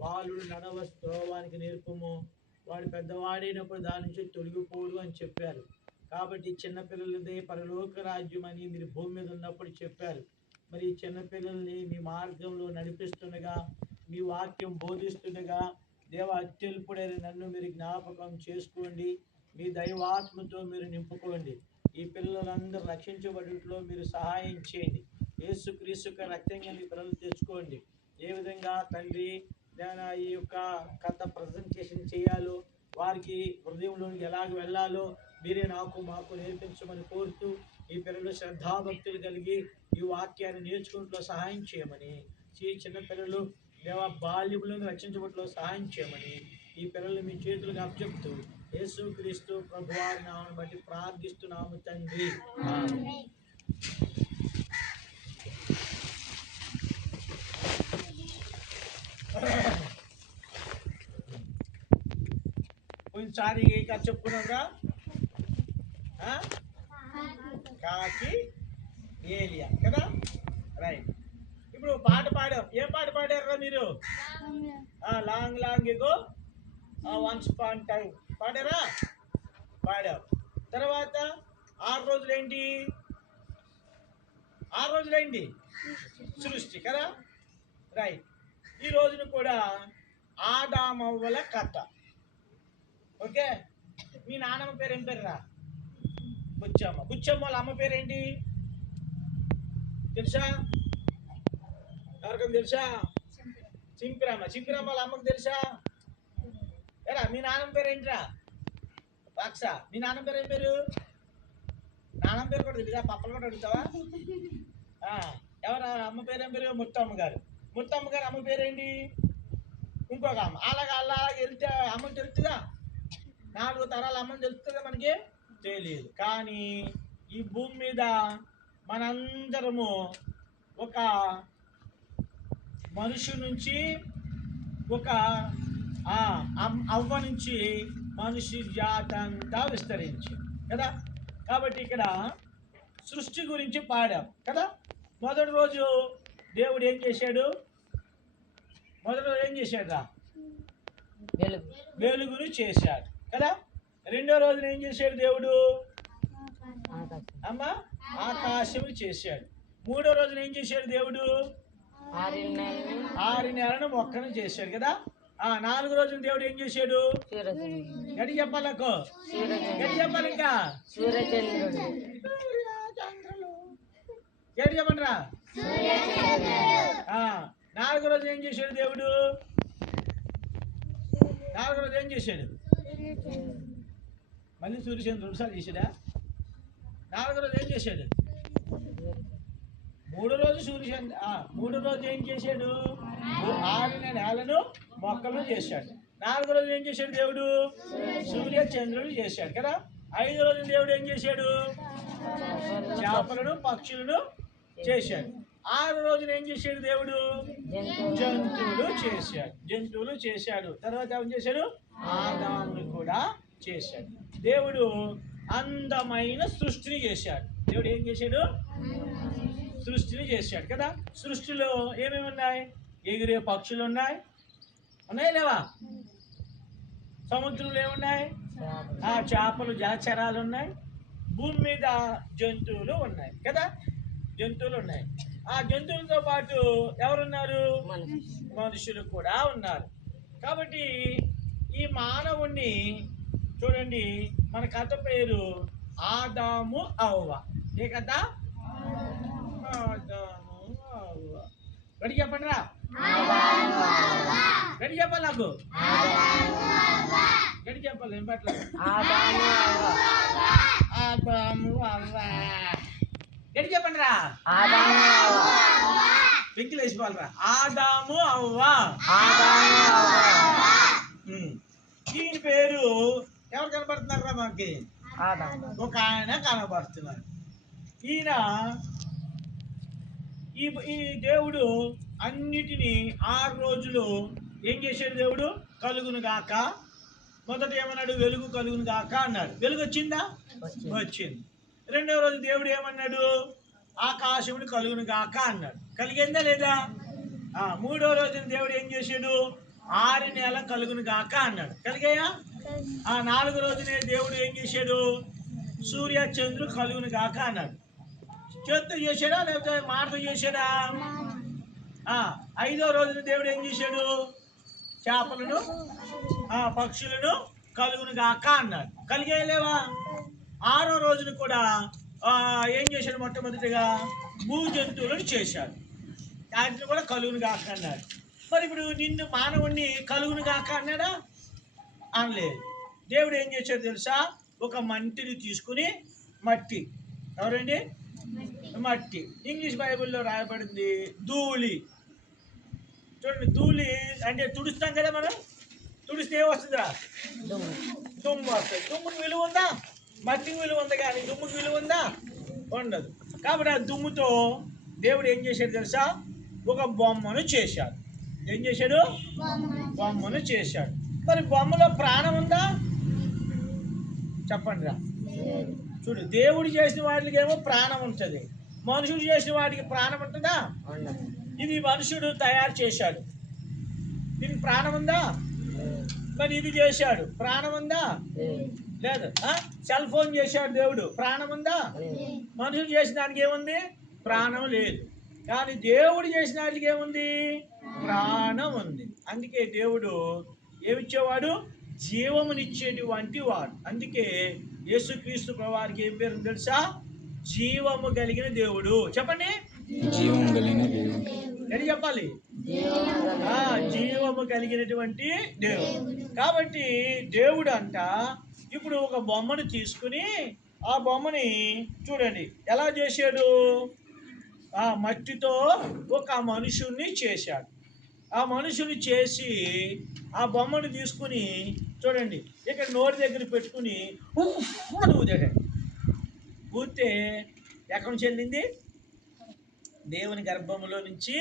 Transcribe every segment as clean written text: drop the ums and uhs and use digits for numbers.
బాలుడు నడవస్తో వానికి నేర్పము, వాడు పెద్దవాడైనప్పుడు దాని నుంచి తొలగిపోడు అని చెప్పారు. కాబట్టి చిన్నపిల్లలదే పరలోక రాజ్యం అని మీరు భూమి మీద ఉన్నప్పుడు చెప్పారు. మరి చిన్నపిల్లల్ని మీ మార్గంలో నడిపిస్తుండగా, మీ వాక్యం బోధిస్తుండగా, దేవ అత్యల్పుడైన నన్ను మీరు జ్ఞాపకం చేసుకోండి. మీ దైవాత్మతో మీరు నింపుకోండి. ఈ పిల్లలందరూ రక్షించబడుట్లో మీరు సహాయం చేయండి. యేసుక్రీస్తు రక్తంగా మీ పిల్లలు తెచ్చుకోండి. ఏ విధంగా తండ్రి నేను ఈ యొక్క కథ ప్రజెంటేషన్ చేయాలో, వారికి హృదయంలో ఎలాగ వెళ్ళాలో మీరే నాకు మాకు నేర్పించమని కోరుతూ, ఈ పిల్లలు శ్రద్ధాభక్తులు కలిగి ఈ వాక్యాన్ని నేర్చుకుంటూ సహాయం చేయమని, ఈ చిన్న పిల్లలు దేవ బాల్యములను రక్షించబట్లో సహాయం చేయమని ఈ పిల్లలు మీ చేతులకు అప్పచెప్తూ యేసుక్రీస్తు ప్రభువారి నామమును బట్టి ప్రార్థిస్తున్నాము తండ్రి. పోయినసారి ఇంకా చెప్పుకున్నారా? కాకి ఏలియా కదా, రైట్. ఇప్పుడు పాట పాడాం. ఏం పాట పాడారా మీరు? Long long ago once upon time పాడారా? పాడాం. తర్వాత 6 రోజులేంటి? 6 రోజులేంటి? సృష్టి కదా, రైట్. ఈ రోజున కూడా ఆదామవ్వల కథ. ఓకే, మీ నాన్నమ్మ పేరు ఏం పేరురా? బుచ్చమ్మ. బుచ్చమ్మ వాళ్ళ అమ్మ పేరేంటి తెలుసా? ఎవరికైనా తెలుసా? చింపిరమ్మ. చింపిరమ్మ వాళ్ళ అమ్మకు తెలుసా? ఎరా మీ నాన్నమ్మ పేరు ఏంటిరా? బాక్స. మీ నాన్నమ్మ పేరు ఏం పేరు? నాన్నమ్మ పేరు కూడా తెలుసా? పప్పలు కూడా అడుగుతావా? ఎవరు అమ్మ పేరు ఏం పేరు? ముత్తమ్మ గారు. ముత్తమ్మ గారు అమ్మ పేరేంటి? ఇంకొక అమ్మ. అలాగే వెళ్తే అమ్మకి తెలుస్తుందా? 4 తరాల అమ్మని తెలుస్తుందా? మనకి తెలియదు. కానీ ఈ భూమి మీద మనందరము ఒక మనుషు నుంచి, ఒక అవ్వ నుంచి మనిషి జాతి అంతా విస్తరించి కదా. కాబట్టి ఇక్కడ సృష్టి గురించి పాడాం కదా. మొదటి రోజు దేవుడు ఏం చేశాడు? మొదటి రోజు ఏం చేశాడు రా? వెలుగును చేశాడు కదా. రెండో రోజున ఏం చేశాడు దేవుడు? అమ్మ ఆకాశము చేశాడు. మూడో రోజున ఏం చేశాడు దేవుడు? 6 నెలలను మొక్కను చేశాడు కదా. 4 రోజున దేవుడు ఏం చేశాడు? గడి చెప్పాలకు, గడి చెప్పాలి. ఇంకా గడి చెప్పండి రా. 4 రోజున ఏం చేశాడు దేవుడు? 4 రోజు ఏం చేశాడు? మళ్ళీ సూర్యచంద్రుడు 2 సార్లు చేశాడా? 4 రోజు ఏం చేశాడు? 3 రోజు సూర్యచంద్ర 3 రోజు ఏం చేశాడు? 6 నెలలను మొక్కలు చేశాడు. 4 రోజు ఏం చేశాడు దేవుడు? సూర్యచంద్రుడు చేశాడు కదా. 5 రోజులు దేవుడు ఏం చేశాడు? చేపలను పక్షులను చేశాడు. 6 రోజులు ఏం చేశాడు దేవుడు? జంతువులు చేశాడు. తర్వాత ఏం చేశాడు? ఆదామును కూడా చేశాడు. దేవుడు అందమైన సృష్టిని చేశాడు. దేవుడు ఏం చేశాడు? సృష్టిని చేశాడు కదా. సృష్టిలో ఏమేమి ఉన్నాయి? ఎగిరే పక్షులు ఉన్నాయి, ఉన్నాయా లేవా? సముద్రంలో ఏమున్నాయి? చేపలు, జలచరాలు ఉన్నాయి. భూమి మీద జంతువులు ఉన్నాయి కదా. జంతువులు ఉన్నాయి. ఆ జంతువులతో పాటు ఎవరున్నారు? మనుషులు కూడా ఉన్నారు. కాబట్టి ఈ మానవుణ్ణి చూడండి, మన కథ పేరు ఆదాము అవ్వ. ఏ కథ? ఆదాము అవ్వ. గడి చెప్పండి రా. గడి చెప్పాలి నాకు. గడి చెప్పాలి. ఏం పట్ల? ఆదాము అవ్వ. గడి చెప్పండి రా. వెంకిలు వేసిపోవాలరా. ఆదాము అవ్వ. దీని పేరు ఎవరు కనబడుతున్నారా మాకి? ఒక ఆయన కనబడుతున్నారు. ఈయన ఈ దేవుడు అన్నిటినీ 6 రోజులు ఏం చేశాడు? దేవుడు కలుగును గాక. మొదట ఏమన్నాడు? వెలుగు కలుగును గాక అన్నాడు. వెలుగు వచ్చిందా? వచ్చింది. రెండవ రోజు దేవుడు ఏమన్నాడు? ఆకాశమును కలుగును గాక అన్నాడు. కలిగిందా లేదా? 3వ రోజున దేవుడు ఏం చేశాడు? 6 నెల కలుగును గాక అన్నాడు. కలిగాయా? ఆ 4వ రోజునే దేవుడు ఏం చేశాడు? సూర్య చంద్రుడు కలుగును గాక అన్నాడు. చేత్తో చేశాడా లేకపోతే మాటతో చేశాడా? 5వ రోజున దేవుడు ఏం చేశాడు? చేపలను పక్షులను కలుగును గాక అన్నాడు. కలిగేయలేవా? 6వ రోజున కూడా ఏం చేశాడు? మొట్టమొదటిగా భూ జంతువులను చేశాడు. వాటిని కూడా కలుగును గాక అన్నాడు. మరి ఇప్పుడు నిన్ను మానవుణ్ణి కలుగును గాక అన్నాడా? అనలేదు. దేవుడు ఏం చేశాడు తెలుసా? ఒక మట్టిని తీసుకుని, మట్టి, ఎవరండి? మట్టి. ఇంగ్లీష్ బైబిల్లో రాయబడింది ధూళి. చూడండి, ధూళి అంటే తుడుస్తాం కదా మనం. తుడిస్తే ఏమొస్తుందిరా? దుమ్ము వస్తుంది. దుమ్ముకి విలువ ఉందా? మట్టికి విలువ ఉంది, కానీ దుమ్ముకి విలువ ఉందా? ఉండదు. కాబట్టి ఆ దుమ్ముతో దేవుడు ఏం చేశాడు తెలుసా? ఒక బొమ్మను చేశాడు. ఏం చేశాడు? బొమ్మను చేశాడు. మరి బొమ్మలో ప్రాణం ఉందా? చెప్పండి రా. చూడు, దేవుడు చేసిన వాటికి ఏమో ప్రాణం ఉంటుంది, మనుషుడు చేసిన వాటికి ప్రాణం ఉంటుందా? ఇది మనుషుడు తయారు చేశాడు, దీనికి ప్రాణం ఉందా? మరి ఇది చేశాడు, ప్రాణం ఉందా? లేదు. సెల్ ఫోన్ చేశాడు దేవుడు, ప్రాణం ఉందా? మనుషులు చేసిన దానికి ఏముంది? ప్రాణం లేదు. కానీ దేవుడు చేసిన వాటికి ఏముంది? ప్రాణం ఉంది. అందుకే దేవుడు ఏమిచ్చేవాడు? జీవమునిచ్చేటువంటి వాడు. అందుకే యేసుక్రీస్తు ప్రభువారికి ఏం పేరు తెలుసా? జీవము కలిగిన దేవుడు. చెప్పండి, జీవము కలిగిన దేవుడు. ఎన్ని చెప్పాలి? జీవము కలిగినటువంటి దేవుడు. కాబట్టి దేవుడు అంట ఇప్పుడు ఒక బొమ్మను తీసుకుని, ఆ బొమ్మని చూడండి ఎలా చేశాడు? మట్టితో ఒక మనుషుణ్ణి చేశాడు. ఆ మనుషుని చేసి ఆ బొమ్మను తీసుకుని చూడండి, ఇక్కడ నోటి దగ్గర పెట్టుకుని ఊదాడు. ఊతే ఎక్కడి నుంచి వెళ్ళింది? దేవుని గర్భములో నుంచి,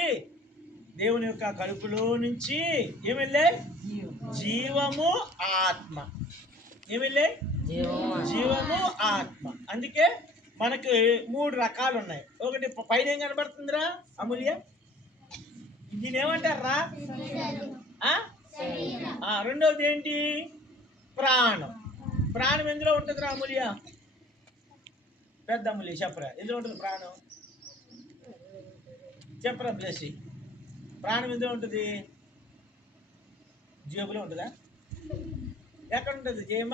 దేవుని యొక్క కడుపులో నుంచి ఏమెళ్ళే? జీవము, ఆత్మ. ఏమెళ్ళే? జీవము, ఆత్మ. అందుకే మనకి 3 రకాలు ఉన్నాయి. ఒకటి పైన ఏం కనబడుతుందిరా అమూల్య? దీని ఏమంటారా? రెండవది ఏంటి? ప్రాణం. ప్రాణం ఎందులో ఉంటుందిరా అమూల్య? పెద్ద అమూల్య చెప్పరా, ఎందులో ఉంటుంది ప్రాణం? చెప్పరా బ్లెస్సి. ప్రాణం ఎందులో ఉంటుంది? జేబులో ఉంటుందా? ఎక్కడ ఉంటుంది జేమ?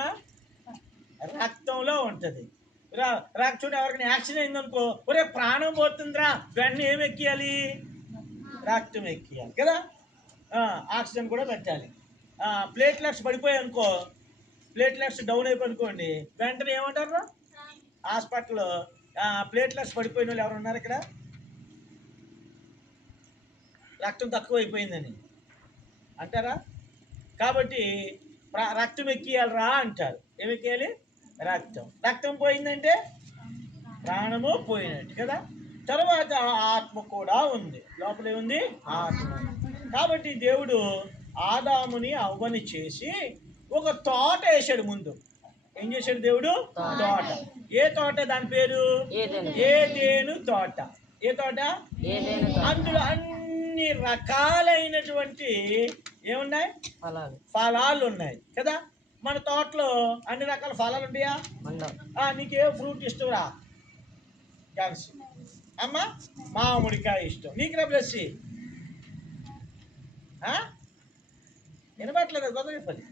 రక్తంలో ఉంటుంది. చూడ ఎవరికైనా యాక్సిడెంట్ అయిందనుకో, ఒరే ప్రాణం పోతుందిరా, వెంటనే ఏం ఎక్కియాలి? రక్తం ఎక్కియాలి కదా. ఆక్సిజన్ కూడా పెట్టాలి. ప్లేట్లెట్స్ పడిపోయాయి అనుకో, ప్లేట్లెట్స్ డౌన్ అయిపోయి వెంటనే ఏమంటారు హాస్పిటల్లో? ప్లేట్లెట్స్ పడిపోయిన వాళ్ళు ఎవరు ఉన్నారు ఇక్కడ? రక్తం తక్కువ అయిపోయిందని అంటారా? కాబట్టి రక్తం ఎక్కియాలరా అంటారు. ఏమి ఎక్కియాలి? రక్తం. రక్తం పోయిందంటే ప్రాణము పోయినట్టు కదా. తర్వాత ఆత్మ కూడా ఉంది. లోపలే ఉంది ఆత్మ. కాబట్టి దేవుడు ఆదాముని అవ్వని చేసి ఒక తోట వేసాడు ముందు. ఏం చేశాడు దేవుడు? తోట. ఏ తోట? దాని పేరు ఏదెను తోట. ఏ తోట? అందులో అన్ని రకాలైనటువంటి ఏమున్నాయి? ఫలాలు ఉన్నాయి కదా. మన తోటలో అన్ని రకాల ఫలాలు ఉంటాయా? నీకే ఫ్రూట్ ఇష్టంరా? క్యాన్సర్. అమ్మా మామిడికాయ ఇష్టం. నీకురా బ్లెస్సి? వినబట్లేదు కొద్దిగా పది.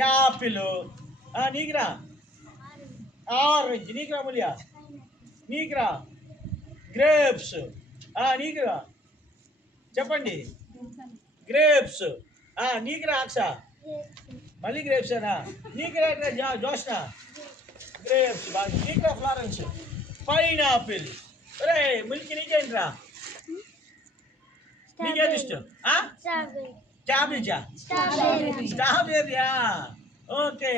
యాపిల్. నీకురా? ఆరెంజ్. నీకురా ములియా? నీకురా? గ్రేప్స్. నీకురా? చెప్పండి. గ్రేప్స్. నీకురా అక్షా? మళ్ళీ గ్రేప్సేనా? నీకురా జోష్న? గ్రేప్స్. నీకురా ఫ్లారెన్స్? పైనాపిల్. అరే మిల్క్ నీకేంట్రా? నీకేది ఇష్టం? క్యాబేజా? స్ట్రాబెర్రీయా? ఓకే.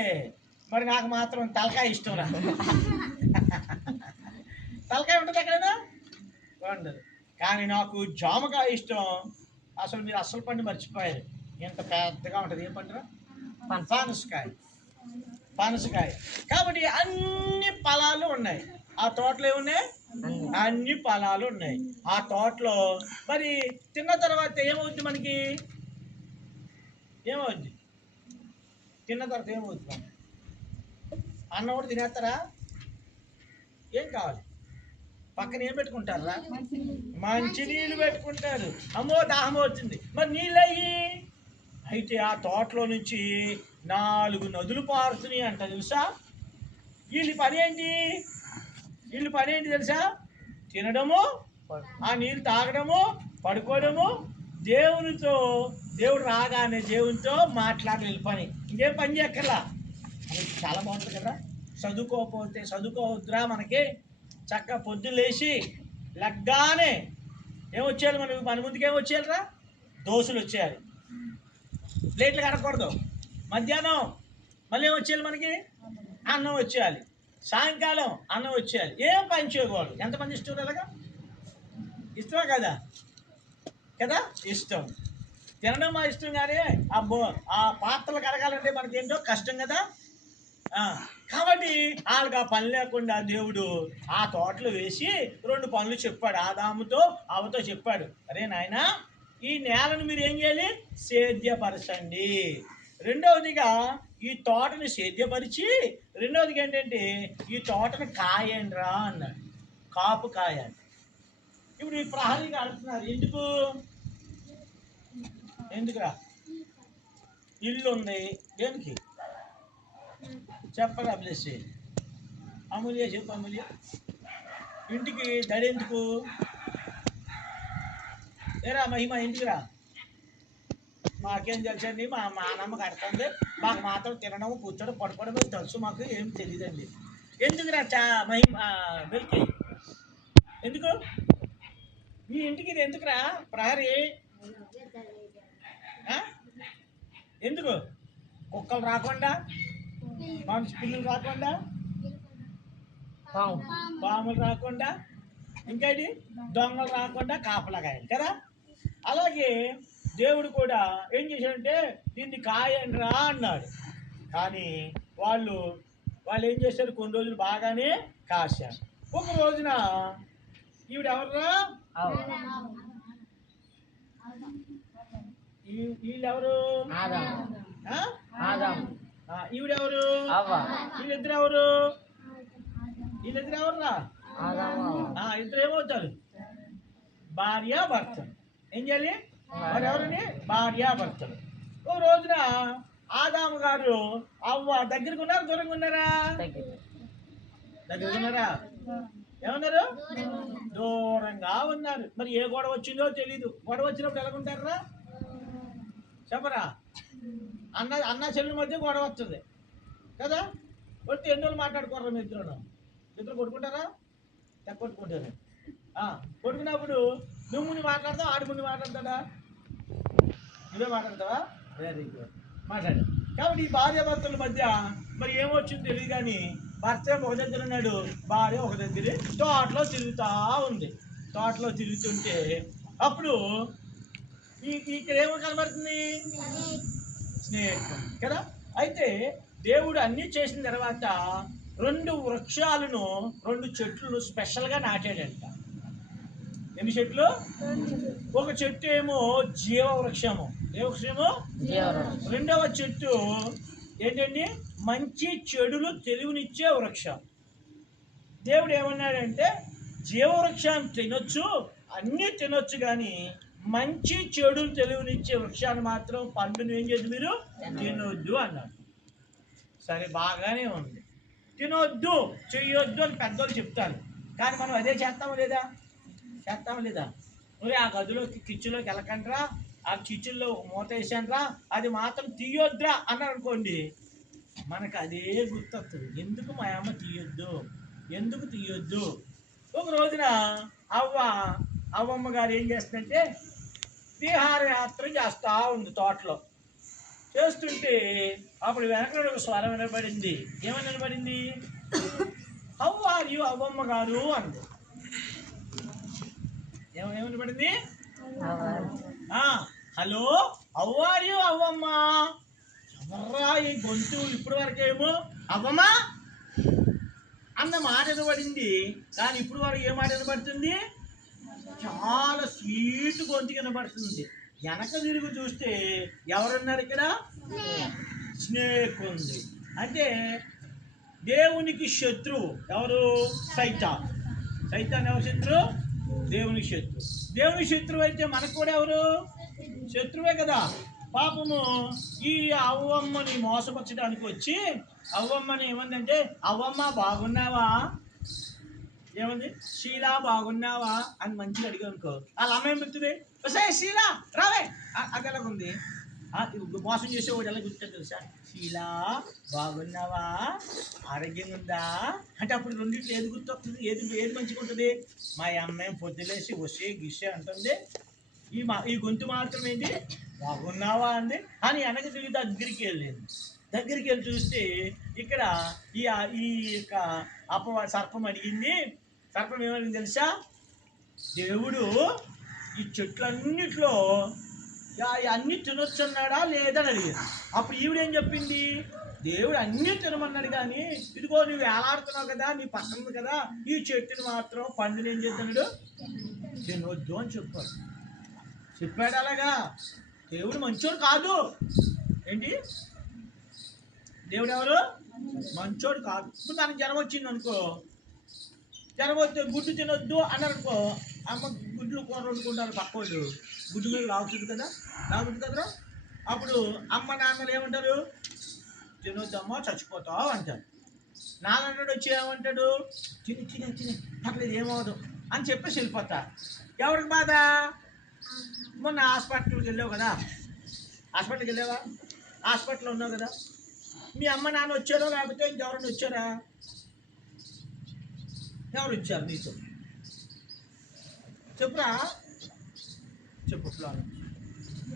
మరి నాకు మాత్రం తలకాయ ఇష్టం రా. తలకాయ ఉంటుంది ఎక్కడైనా? ఉండదు. కానీ నాకు జామకాయ ఇష్టం. అసలు మీరు అసలు పండు మర్చిపోయారు. ఎంత పెద్దగా ఉంటుంది. ఏం పండురా? పనసకాయ. పనసకాయ. కాబట్టి అన్ని ఫలాలు ఉన్నాయి ఆ తోటలో. ఏమున్నాయి? అన్ని ఫలాలు ఉన్నాయి ఆ తోటలో. మరి తిన్న తర్వాత ఏమవుతుంది మనకి? ఏమవుద్ది? తిన్న తర్వాత ఏమవుతుంది? అన్నం కూడా తినేస్తారా? ఏం కావాలి? పక్కన ఏం పెట్టుకుంటారా? మంచి నీళ్ళు పెట్టుకుంటారు. అమ్మో దాహం వచ్చింది, మరి నీళ్ళు అయ్యి. అయితే ఆ తోటలో నుంచి 4 నదులు పారుతున్నాయి అంట తెలుసా? వీళ్ళ పని ఏంటి తెలుసా? తినడము, ఆ నీళ్ళు తాగడము, పడుకోవడము, దేవుడు రాగానే దేవునితో మాట్లాడే పని. ఇంకేం పని చేయక్కర్లా. మనకి చాలా బాగుంటుంది కదా. చదువుకోవద్దురా మనకి. చక్కగా పొద్దున్న లేచి లగ్గానే ఏమొచ్చేయాలి? మన ముందుకు ఏమొచ్చేయాలిరా? దోశలు వచ్చేయాలి. ప్లేట్లు కడకూడదు. మధ్యాహ్నం మళ్ళీ ఏమొచ్చేయాలి మనకి? అన్నం వచ్చేయాలి. సాయంకాలం అన్నం వచ్చేయాలి. ఏం పని చేయకూడదు. ఎంతమంది ఇష్టం అలాగా? ఇష్టమా కదా? ఇష్టం. తినడం మా ఇష్టం, కానీ ఆ పాత్రలు కడగాలంటే మనకి ఏంటో కష్టం కదా. కాబట్టి వాళ్ళకి ఆ పని లేకుండా దేవుడు ఆ తోటలు వేసి 2 పనులు చెప్పాడు. ఆదాముతో అవ్వతో చెప్పాడు. అరే నాయనా, ఈ నేలను మీరు ఏం చేయాలి? సేద్యపరచండి. రెండవదిగా ఈ తోటని సేద్యపరిచి, రెండవదిగా ఏంటంటే ఈ తోటను కాయండిరా అన్నాడు. కాపు కాయాలి. ఇప్పుడు ఈ ప్రహరీగా అడుగుతున్నారు. ఎందుకురా? ఇల్లు ఉంది, దేనికి చెప్పరా? ప్లస్ అమూల్య చెప్పు. అమూల్య, ఇంటికి దడెందుకు? ఏరా మహిమ, ఇంటికి రా. మాకేం తెలుసండి, మా నాన్నమ్మ కడుతుంది, మాకు మాత్రం తినడం, కూర్చోడం, పడుకోవడం తెలుసు, మాకు ఏం తెలియదండి. ఎందుకురా మహిమ వెళ్తే? ఎందుకు మీ ఇంటికి ఇది? ఎందుకురా ప్రహరీ? ఎందుకు? కుక్కలు రాకుండా, మనిషి పిల్లలు రాకుండా, పాములు రాకుండా, ఇంకేంటి దొంగలు రాకుండా కాపలా కాయాలి కదా. అలాగే దేవుడు కూడా ఏం చేశాడంటే దీన్ని కాయండి రా అన్నాడు. కానీ వాళ్ళు ఏం చేశారు? కొన్ని రోజులు బాగానే కాశారు. ఒక రోజున ఈవిడెవర్రా? వీళ్ళెవరు? ఈవిడెవరు? వీళ్ళిద్దరు ఎవరు? ఎవర్రా? ఇద్దరు ఏమవుతారు? భార్య భర్తలు. ఏం చేయాలి? మరి ఎవరని? భార్య భర్తలు. ఒక రోజున ఆదాము గారు అవ్వ దగ్గరకు ఉన్నారు, దూరంగా ఉన్నారా? దగ్గరకు ఉన్నారా? ఏమన్నారు? దూరంగా ఉన్నారు. మరి ఏ గొడవ వచ్చిందో తెలీదు. గొడవ వచ్చినప్పుడు ఎలాగుంటారా? చెప్పరా? అన్న చెల్లి మధ్య గొడవ వస్తుంది కదా. కొట్టి ఎన్ని రోజులు మాట్లాడుకోరా? మీ ఇద్దరు కొట్టుకుంటారా? కొట్టుకుంటారు. కొట్టుకున్నప్పుడు నువ్వు ముందు మాట్లాడతావు, ఆడి ముందు మాట్లాడతాడా? నువ్వే మాట్లాడతావా? వెరీ గుడ్, మాట్లాడు. కాబట్టి ఈ భార్య భర్తల మధ్య మరి ఏమొచ్చింది తెలియదు, కానీ భర్త ఒక దగ్గర ఉన్నాడు, భార్య ఒక దగ్గర తోటలో తిరుగుతూ ఉంది. తోటలో తిరుగుతుంటే అప్పుడు ఇక్కడ ఏమో కనబడుతుంది? స్నేహం కదా. అయితే దేవుడు అన్నీ చేసిన తర్వాత 2 వృక్షాలను, 2 చెట్లను స్పెషల్గా నాటాడంట. ఎన్ని చెట్లు? ఒక చెట్టు ఏమో జీవవృక్షము. ఏ వృక్షము? రెండవ చెట్టు ఏంటండి? మంచి చెడులు తెలివినిచ్చే వృక్షం. దేవుడు ఏమన్నాడంటే జీవవృక్షాన్ని తినొచ్చు, అన్నీ తినొచ్చు, కానీ మంచి చెడులు తెలివినిచ్చే వృక్షాన్ని మాత్రం పండును ఏం చేయదు, మీరు తినొద్దు అన్నాడు. సరే, బాగానే ఉంది. తినొద్దు, చెయ్యొద్దు అని పెద్దోళ్ళు చెప్తారు, కానీ మనం అదే చేస్తామా లేదా? నువ్వు ఆ గదిలోకి కిచ్చులోకి వెళ్ళకండ్రా, ఆ కిచ్చుల్లో మూత వేసానురా, అది మాత్రం తీయొద్దురా అన్నారు అనుకోండి, మనకు అదే గుర్తొస్తుంది. ఎందుకు మా అమ్మ తీయొద్దు, ఎందుకు తీయొద్దు? ఒక రోజున అవ్వమ్మ గారు ఏం చేస్తుందంటే విహారయాత్ర చేస్తూ ఉంది. తోటలో చేస్తుంటే అప్పుడు వెనక ఒక స్వరం వినబడింది. ఏమని వినబడింది? హౌ ఆర్ యు అవ్వమ్మ గారు అంది. ఏమని పడింది? హలో, హౌ ఆర్ యు అవ్వమ్మ. ఎవర్రా ఈ గొంతు? ఇప్పుడు వరకేమో అవ్వమ్మ అన్న మాట వినబడింది, కానీ ఇప్పుడు వరకు ఏ మాట వినబడుతుంది? చాలా స్వీట్ గొంతు వినబడుతుంది. వెనక తిరిగి చూస్తే ఎవరున్నారు ఇక్కడ? స్నేక్ ఉంది. అంటే దేవునికి శత్రువు ఎవరు? సైతాన్. సైతాన్ ఎవరు శత్రువు? దేవునికి శత్రువు. దేవుని శత్రువు అయితే మనకు కూడా ఎవరు? శత్రువే కదా. పాపము ఈ అవ్వమ్మని మోసపరచడానికి వచ్చి అవ్వమ్మని ఏమందంటే, అవ్వమ్మ బాగున్నావా, ఏమంది, శీలా బాగున్నావా అని మంచిగా అడిగా అనుకో, వాళ్ళ అమ్మ ఏం పెడుతుంది, వసే శీలా రావే, అది ఎలాగుంది. మోసం చేసేవాడు ఎలా గుర్తుంది తెలుసా? శీలా బాగున్నావా, ఆరోగ్యంగా ఉందా అంటే అప్పుడు రెండింటిలో ఏది గుర్తొస్తుంది? ఏది మంచిగా ఉంటుంది? మా అమ్మాయి పొద్దులేసి వసే గిసే అంటుంది, ఈ గొంతు మాత్రం ఏంటి బాగున్నావా అంది అని వెనక తిరిగి దగ్గరికి వెళ్ళింది. దగ్గరికి వెళ్ళి చూస్తే ఇక్కడ ఈ యొక్క సర్పం అడిగింది. సర్పం ఏమడిగింది తెలుసా? దేవుడు ఈ చెట్లన్నిట్లో అన్నీ తినొచ్చున్నాడా లేదా అని అడిగింది. అప్పుడు ఈవిడేం చెప్పింది? దేవుడు అన్నీ తినమన్నాడు, కానీ ఇదిగో నువ్వు వేలాడుతున్నావు కదా, నీ పక్కన కదా, ఈ చెట్టుని మాత్రం పండుని ఏం చేస్తున్నాడు, తినొద్దు అని చెప్పాడు. అలాగా దేవుడు మంచోడు కాదు. ఏంటి? దేవుడు ఎవరు? మంచోడు కాదు. ఇప్పుడు నాకు జ్వరం వచ్చింది అనుకో, జ్వరం వస్తే గుడ్డు తినొద్దు అన్నారు అనుకో, అమ్మ గుడ్లు కూర వండుకుంటారు పక్కోళ్ళు, గుడ్డు మీద లాగుతుంది కదా. అప్పుడు అమ్మ నాన్నలు ఏమంటారు? తినొద్దమ్మా చచ్చిపోతావు అంటాడు. నాన్నడు వచ్చి ఏమంటాడు? తిని పర్లేదు ఏమవదు అని చెప్పేసి వెళ్ళిపోతా. ఎవరికి బాధ? మొన్న హాస్పిటల్కి వెళ్ళావు కదా, హాస్పిటల్కి వెళ్ళావా, హాస్పిటల్లో ఉన్నావు కదా, మీ అమ్మ నాన్న వచ్చారో లేకపోతే ఇంకెవరైనా వచ్చారా? ఎవరు వచ్చారు నీతో? చెప్పురా, చెప్పు.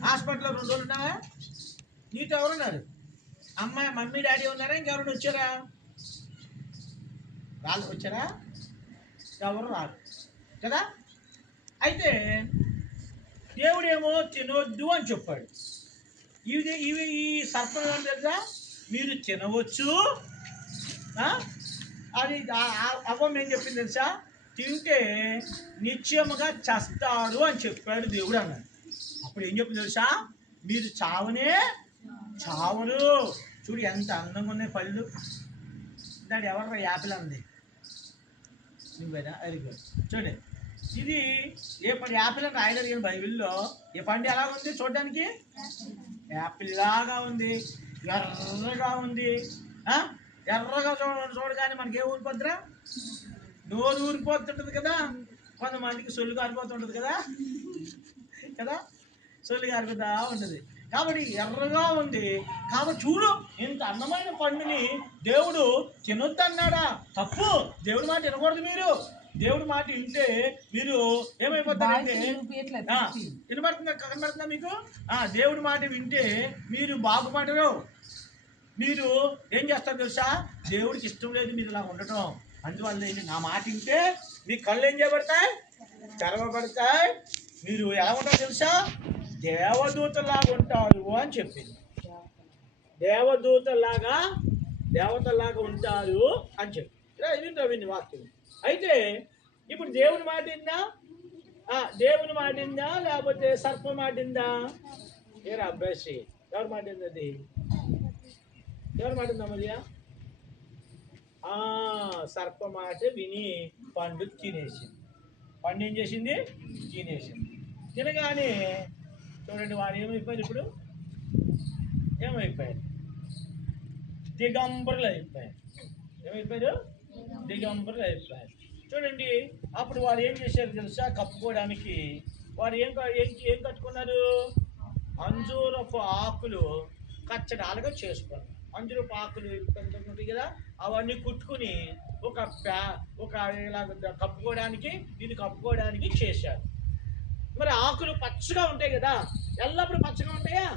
హాస్పిటల్లో 2 రోజులు ఉన్నావా? నీతో ఎవరున్నారు? మమ్మీ డాడీ ఉన్నారా? ఇంకెవరైనా వచ్చారా? వాళ్ళు వచ్చారా? ఎవరు రాదు కదా. అయితే దేవుడేమో తినొద్దు అని చెప్పాడు. ఇవి ఈ సర్పం ఏమని తెలుసా? మీరు తినవచ్చు అది. అవ్వం ఏం చెప్పింది తెలుసా? తింటే నిత్యముగా చస్తారు అని చెప్పాడు దేవుడు అన్నాడు. అప్పుడు ఏం చెప్పింది తెలుసా? మీరు చావరు. చూడు ఎంత అందంగా ఉన్నాయి పళ్ళు. దాని ఎవరు యాపిల్ అంది నువ్వేనా? అడిగా చూడండి, ఇది ఏ పండు? యాపిల్ అని రాయలేదు కానీ బైబిల్లో. ఏ పండు ఎలా ఉంది చూడడానికి? యాపిల్ లాగా ఉంది, ఎర్రగా ఉంది. ఎర్రగా చూడగానే మనకి ఏ ఊరిపోద్దురా? నోరు ఊరిపోతుంటుంది కదా. కొంతమందికి సొల్లు కారిపోతుంటుంది కదా, సొల్లు కారిపోతా ఉంటుంది. కాబట్టి ఎర్రగా ఉంది. కాబట్టి చూడు, ఇంత అందమైన పండుని దేవుడు తినొద్దన్నాడా? తప్పు. దేవుడి మాట వినకూడదు. మీరు దేవుడి మాట వింటే మీరు ఏమైపోతారంటే, కనబడుతుందా మీకు? దేవుడి మాట వింటే మీరు బాగుపడరు. మీరు ఏం చేస్తారు తెలుసా? దేవుడికి ఇష్టం లేదు మీరు ఇలా ఉండటం. అందువల్ల నా మాట వింటే మీ కళ్ళు ఏం చేయబడతాయి? తెరవబడతాయి. మీరు ఎలా ఉంటారు తెలుసా? దేవదూతలాగా ఉంటారు అని చెప్పింది. దేవతలాగా ఉంటారు అని చెప్పి ఇది వాక్యం. అయితే ఇప్పుడు దేవుని మాట విందా లేకపోతే సర్ప మాట విందా? ఏరా అబ్బాయి, ఎవరి మాట వింది? ఎవరి మాట విందా? మళ్ళీ సర్ప మాట విని పండు తినేసింది. పండు ఏం చేసింది? తినేసింది. తినగానే చూడండి, వాడు ఏమైపోయారు? ఇప్పుడు ఏమైపోయారు? దిగంబరులు అయిపోయారు. దిగంబరులు అయిపోయారు. చూడండి, అప్పుడు వారు ఏం చేశారు తెలుసా? కప్పుకోవడానికి వారు ఏం కట్టుకున్నారు? అంజూరపు ఆకులు కచ్చడాలుగా చేసుకున్నారు. అంజూరపు ఆకులు ఉంటాయి కదా, అవన్నీ కుట్టుకుని ఒక ఇలా కప్పుకోవడానికి, దీన్ని కప్పుకోవడానికి చేశారు. మరి ఆకులు పచ్చగా ఉంటాయి కదా, ఎల్లప్పుడూ పచ్చగా ఉంటాయా?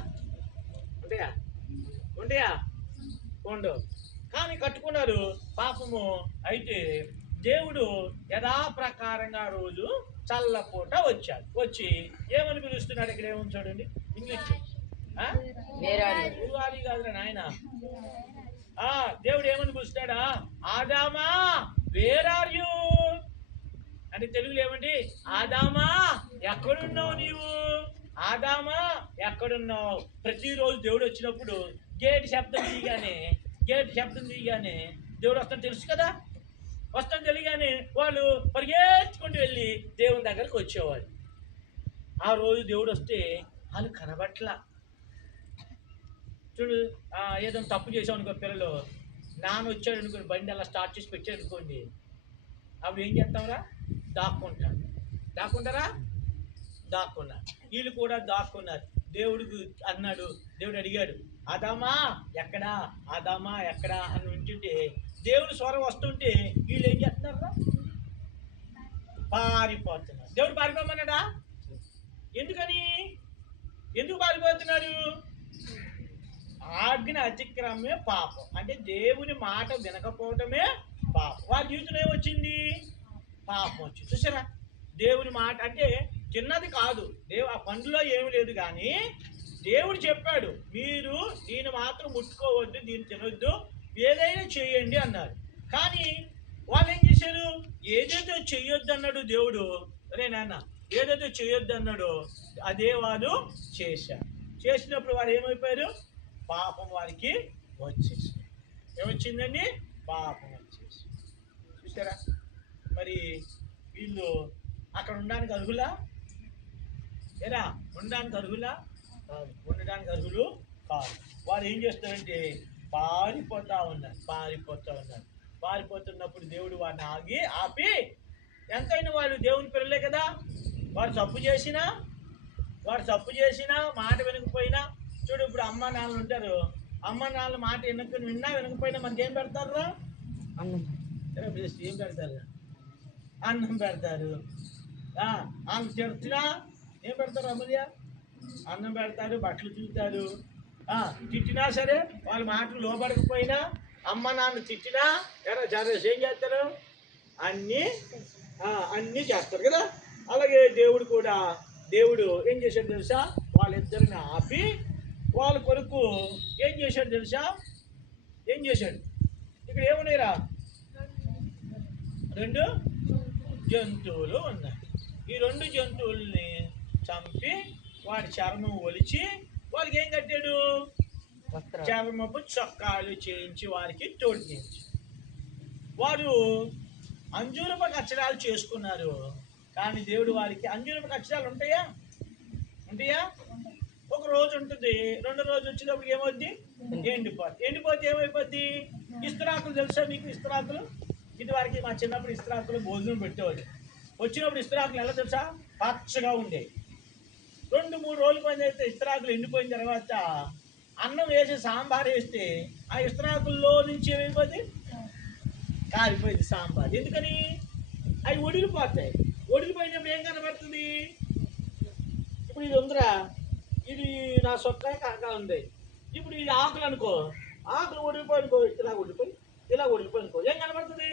ఉండవు. కానీ కట్టుకున్నారు పాపము. అయితే దేవుడు యథాప్రకారంగా రోజు చల్లపూట వచ్చి ఏమని పిలుస్తున్నాడు? ఇక్కడ ఏమని చూడండి, ఇంగ్లీష్ కాదురా నాయన. దేవుడు ఏమని పిలుస్తాడా? ఆదామా వేర్ ఆర్ యూ అంటే తెలుగులో ఏమండి? ఆదామా ఎక్కడున్నావు నీవు ఆదామా ఎక్కడున్నావు? ప్రతిరోజు దేవుడు వచ్చినప్పుడు గేట్ శబ్దం తీయగానే దేవుడు వస్తాను తెలుసు కదా. వస్తాను తెలియగానే వాళ్ళు పరిగెత్తుకుంటూ వెళ్ళి దేవుని దగ్గరకు వచ్చేవాళ్ళు. ఆ రోజు దేవుడు వస్తే వాళ్ళు కనబట్లా. చూడు, ఏదైనా తప్పు చేసాం అనుకో, పిల్లలు నాన్న వచ్చాడు అనుకోండి, బండి అలా స్టార్ట్ చేసి పెట్టాడు అనుకోండి, అప్పుడు ఏం చేస్తాంరా? దాక్కుంటారా? దాక్కున్నారు. వీళ్ళు కూడా దాక్కున్నారు. దేవుడు అడిగాడు, ఆదామా ఎక్కడా అని వింటుంటే, దేవుడు స్వరం వస్తుంటే వీళ్ళు ఏం చేస్తున్నారా? పారిపోతున్నారు. దేవుడు పారిపోమన్నాడా? ఎందుకు పారిపోతున్నారు? ఆజ్ఞ అతిక్రమే పాపం. అంటే దేవుని మాట వినకపోవటమే పాపం. వారి జీవితంలో ఏమొచ్చింది? పాపం వచ్చింది. చూసారా, దేవుని మాట అంటే చిన్నది కాదు. ఆ పండులో ఏమి లేదు, కానీ దేవుడు చెప్పాడు, మీరు దీన్ని మాత్రం ముట్టుకోవద్దు, దీన్ని తినొద్దు, ఏదైనా చెయ్యండి అన్నారు. కానీ వాళ్ళు ఏం చేశారు? ఏదైతే చెయ్యొద్దు అన్నాడు దేవుడు, నాన్న ఏదైతే చెయ్యొద్దు అన్నాడో అదే వారు చేశారు. చేసినప్పుడు వారు ఏమైపోయారు? పాపం వారికి వచ్చేసి. ఏమొచ్చిందండి? పాపం వచ్చేసి. చూసారా, మరి వీళ్ళు అక్కడ ఉండడానికి అర్హులా? ఉండడానికి అర్హులా? ఉండడానికి అర్హులు కాదు. వారు ఏం చేస్తారంటే పారిపోతూ ఉన్నారు. పారిపోతున్నప్పుడు దేవుడు వారిని ఆపి, ఎంతైనా వాళ్ళు దేవుని పిల్లలే కదా. వారు తప్పు చేసినా మాట వినకపోయినా, చూడు, ఇప్పుడు అమ్మ నాన్నలు ఉంటారు. అమ్మ నాన్నల మాట వినకపోయినా మనకి ఏం పెడతారు? ఏం పెడతారు? అన్నం పెడతారు. ఆమె తిడుతున్నా ఏం పెడతారు? అమ్మయ్య అన్నం పెడతారు, బట్టలు చూస్తారు. తిట్టినా సరే వాళ్ళ మాటలు లోబడకపోయినా, అమ్మ నాన్న తిట్టినా ఏం చేస్తారు? అన్నీ చేస్తారు కదా. అలాగే దేవుడు ఏం చేశాడు తెలుసా? వాళ్ళిద్దరిని ఆపి వాళ్ళ కొరకు ఏం చేశాడు తెలుసా? ఇక్కడ ఏమున్నాయిరా? 2 జంతువులు ఉన్నాయి. ఈ 2 జంతువుల్ని చంపి వాడి చర్మం ఒలిచి వాళ్ళకి ఏం కట్టాడు? చర్మపు చొక్కాలు చేయించి వారికి తోడు చేయించి, వారు అంజూరపు కచ్చడాలు చేసుకున్నారు. కానీ దేవుడు వారికి అంజూరపు కచ్చడాలు ఉంటాయా? ఒక రోజు ఉంటుంది, 2వ రోజు వచ్చేటప్పుడు ఏమవుద్ది? ఎండిపోతే ఏమైపోద్ది? ఇస్తరాకులు తెలుసా మీకు? ఇస్తరాకులు ఇది వారికి మా చిన్నప్పుడు ఇస్తరాకులు భోజనం పెట్టేవాళ్ళు. వచ్చినప్పుడు ఇస్తరాకులు ఎలా తెలుసా? పచ్చగా ఉండేవి. 2-3 రోజులు పని చేస్తే ఇస్తరాకులు ఎండిపోయిన తర్వాత అన్నం వేసి సాంబార్ వేస్తే ఆ ఇస్తరాకుల్లో నుంచి ఏమైపోద్ది? కాలిపోయింది సాంబార్. ఎందుకని? అవి ఒడిలిపోతాయి. ఒడిలిపోయినప్పుడు ఏం కనబడుతుంది? ఇప్పుడు ఇది ఉందిరా, ఇది నా సొక్క కాకా ఉంది. ఇప్పుడు ఇది ఆకులు అనుకో, ఆకులు ఒడిలిపోయినుకో, ఇలా ఒడిలిపోయినుకో, ఏం కనబడుతుంది?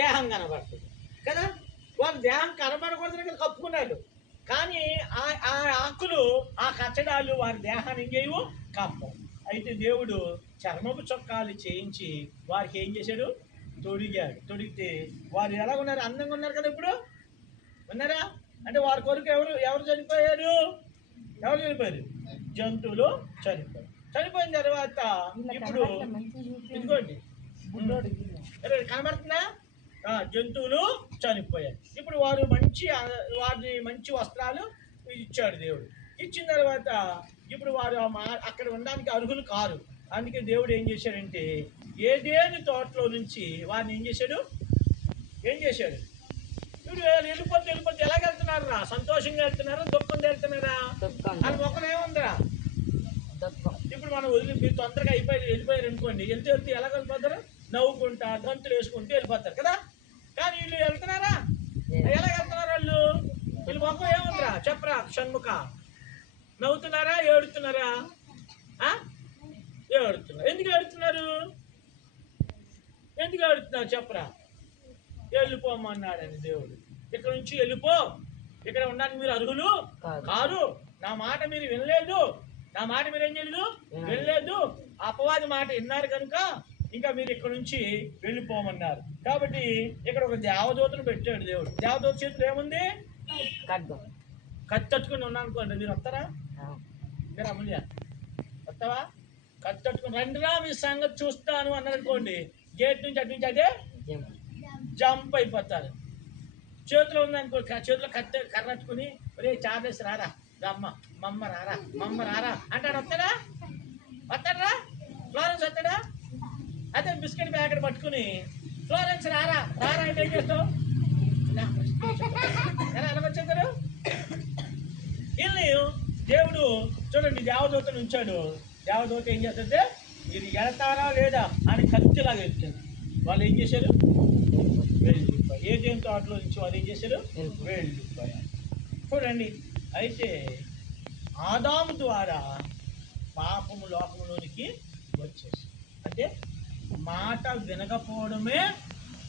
దేహం కనబడుతుంది కదా. వాళ్ళు దేహం కనబడకూడదని కదా కప్పుకున్నాడు. కానీ ఆ ఆకులు, ఆ కచ్చడాలు వారి దేహాన్ని ఏం చేయవు? కప్పం. అయితే దేవుడు చర్మపు చొక్కాలు చేయించి వారికి ఏం చేశాడు? తొడిగితే వారు ఎలా ఉన్నారు? అందంగా ఉన్నారు కదా. ఇప్పుడు ఉన్నారా? అంటే వారి కొరకు ఎవరు చనిపోయారు? జంతువులు చనిపోయిన తర్వాత ఇప్పుడు ఇదిగోండి కనబడుతుందా? జంతువులు చనిపోయాయి. ఇప్పుడు వారి మంచి వస్త్రాలు ఇచ్చాడు దేవుడు. ఇచ్చిన తర్వాత ఇప్పుడు వారు అక్కడ ఉండడానికి అర్హులు కారు. అందుకే దేవుడు ఏం చేశాడంటే ఏదేని తోటలో నుంచి వారిని ఏం చేశాడు? ఇప్పుడు వెళ్ళిపోతే ఎలాగ వెళ్తున్నారా? సంతోషంగా వెళ్తున్నారా? దుఃఖంగా వెళ్తున్నారా? అని ఒకరేముందిరా? ఇప్పుడు మనం మీరు తొందరగా వెళ్ళిపోయారు అనుకోండి, వెళ్తే ఎలా వెళ్ళిపోతారు? నవ్వుకుంటా, గంతులు వేసుకుంటూ వెళ్ళిపోతారు కదా. కానీ వీళ్ళు వెళ్తున్నారా? ఎలా వెళ్తున్నారు? వీళ్ళు మొక్క ఏముందిరా? చెప్పరా షణ్ముఖ. నవ్వుతున్నారా? ఏడుతున్నారా? ఏడుతున్నారు. ఎందుకు ఏడుతున్నారు చెప్పరా? వెళ్ళిపోమన్నాడని దేవుడు. ఇక్కడ నుంచి వెళ్ళిపో, ఇక్కడ ఉండడానికి మీరు అర్హులు కారు. నా మాట మీరు వినలేదు, వినలేదు. అపవాది మాట విన్నారు కనుక ఇంకా మీరు ఇక్కడ నుంచి వెళ్ళిపోమన్నారు. కాబట్టి ఇక్కడ ఒక దేవదూతను పెట్టాడు దేవుడు. దేవదూత చేతులు ఏముంది? కట్టట్టుకుని ఉన్నా అనుకోండి, మీరు వస్తారా? మీరు అమూల్య వస్తావా? కట్టట్టుకుని రండిరా మీ సంగతి చూస్తాను అన్నారు అనుకోండి, గేట్ నుంచి అటు నుంచి అదే జంప్ అయిపోతారు. చేతిలో ఉందనుకో, చేతిలో కర్రట్టుకుని ఒరే చార్లెస్ రారా, మమ్మ రారా అంటాడు. వస్తాడా? ఫ్లోరెన్స్ వస్తాడా? అదే బిస్కెట్ ప్యాకెట్ పట్టుకుని ఫ్లోరెన్స్ రారా అంటే ఏం చేస్తావు? ఎలా వచ్చేస్తారు వీళ్ళని? దేవుడు చూడండి, దేవదూతను ఉంచాడు. దేవదూత ఏం చేస్తుంటే ఇది ఎడతారా లేదా అని కత్తిలాగా ఎత్తాడు. వాళ్ళు ఏం చేశారు? వెళ్ళిపోయారు. ఏదేం తోటలో నుంచి వాళ్ళు ఏం చేశారు? వెళ్ళిపోయారు. చూడండి, అయితే ఆదాము ద్వారా పాపము లోకంలోనికి వచ్చేసి, అంటే మాట వినకపోవడమే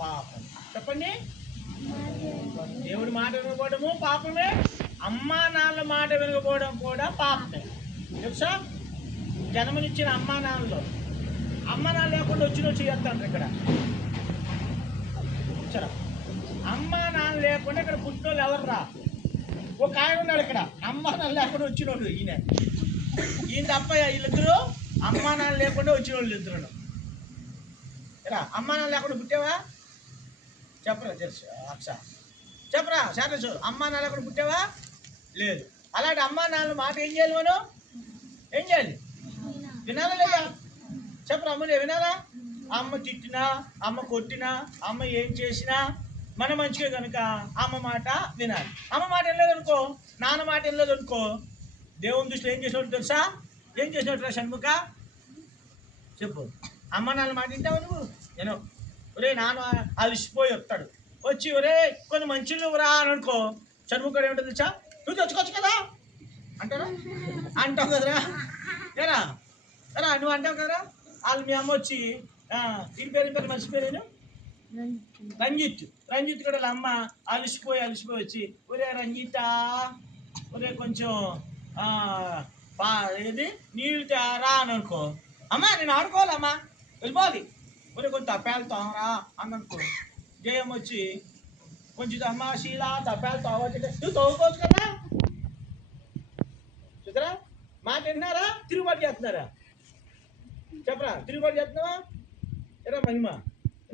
పాపం. చెప్పండి, దేవుడి మాట వినకపోవడము పాపమే, అమ్మా నాన్నల మాట వినకపోవడం కూడా పాపమే. తెలుసా? జన్మనిచ్చిన అమ్మా నాన్నలు లేకుండా వచ్చి చేస్తాను ఇక్కడ. సరే, అమ్మా నాన్న లేకుండా ఇక్కడ పుట్టినోళ్ళు ఎవరు రా? ఒక ఆయన ఉన్నాడు ఇక్కడ, అమ్మా నాన్న లేకుండా వచ్చినోళ్ళు ఈయన తప్ప. వీళ్ళిద్దరూ అమ్మా నాన్న లేకుండా వచ్చిన వాళ్ళు ఇద్దరు. రా, అమ్మా నాన్న లేకుండా పుట్టావా? చెప్పరా తెలుసు అక్ష, చెప్పరా శారసు, అమ్మా నాన్న లేకుండా పుట్టావా? లేదు. అలాంటి అమ్మా నాన్న మాట ఏం చేయాలి? మనం ఏం చేయాలి? వినాలా లేదా? చెప్పరా అమ్మని, వినాలా? అమ్మ తిట్టినా, అమ్మ కొట్టినా, అమ్మ ఏం చేసినా మన మంచిగా కనుక అమ్మ మాట వినాలి. అమ్మ మాట వినలేదనుకో, నాన్న మాట వినలేదనుకో, దేవుని దృష్టిలో ఏం చేసినట్టు తెలుసా? ఏం చేసినట్టు షణ్ముఖ చెప్పు. అమ్మ నాన్న మాట వింటావు నువ్వు? నేను ఒరే నాన్న అలిసిపోయి వస్తాడు, వచ్చి ఒరే కొన్ని మంచిలు రా అని అనుకో, షణ్ముఖుడు ఏమిటో తెలుసా? నువ్వు తెచ్చుకోవచ్చు కదా అంటావు కదరా. ఏరా నువ్వు అంటావు కదరా. వాళ్ళు మీ అమ్మ వచ్చి దీని పేరు మంచి పేరేను రంజిత్ కూడా అమ్మ అలిసిపోయి వచ్చి ఒరే రంజిత, ఒరే కొంచెం ఏది నీళ్ళు తేరా అని అనుకో, అమ్మా నేను ఆడుకోవాలమ్మా వెళ్ళిపోవాలి, ఒరే కొంచెం తప్పాలు తోమరా అని అనుకో. జయం వచ్చి కొంచెం అమ్మ శీలా తప్పాలు తోవచ్చు, నువ్వు తోవుకోవచ్చు కదా. చూద్దరా మాట వింటున్నారా? తిరుగుబాటు చేస్తున్నారా? చెప్పరా, తిరుగుబాటు చేస్తున్నావా? ఎరా మహిమ,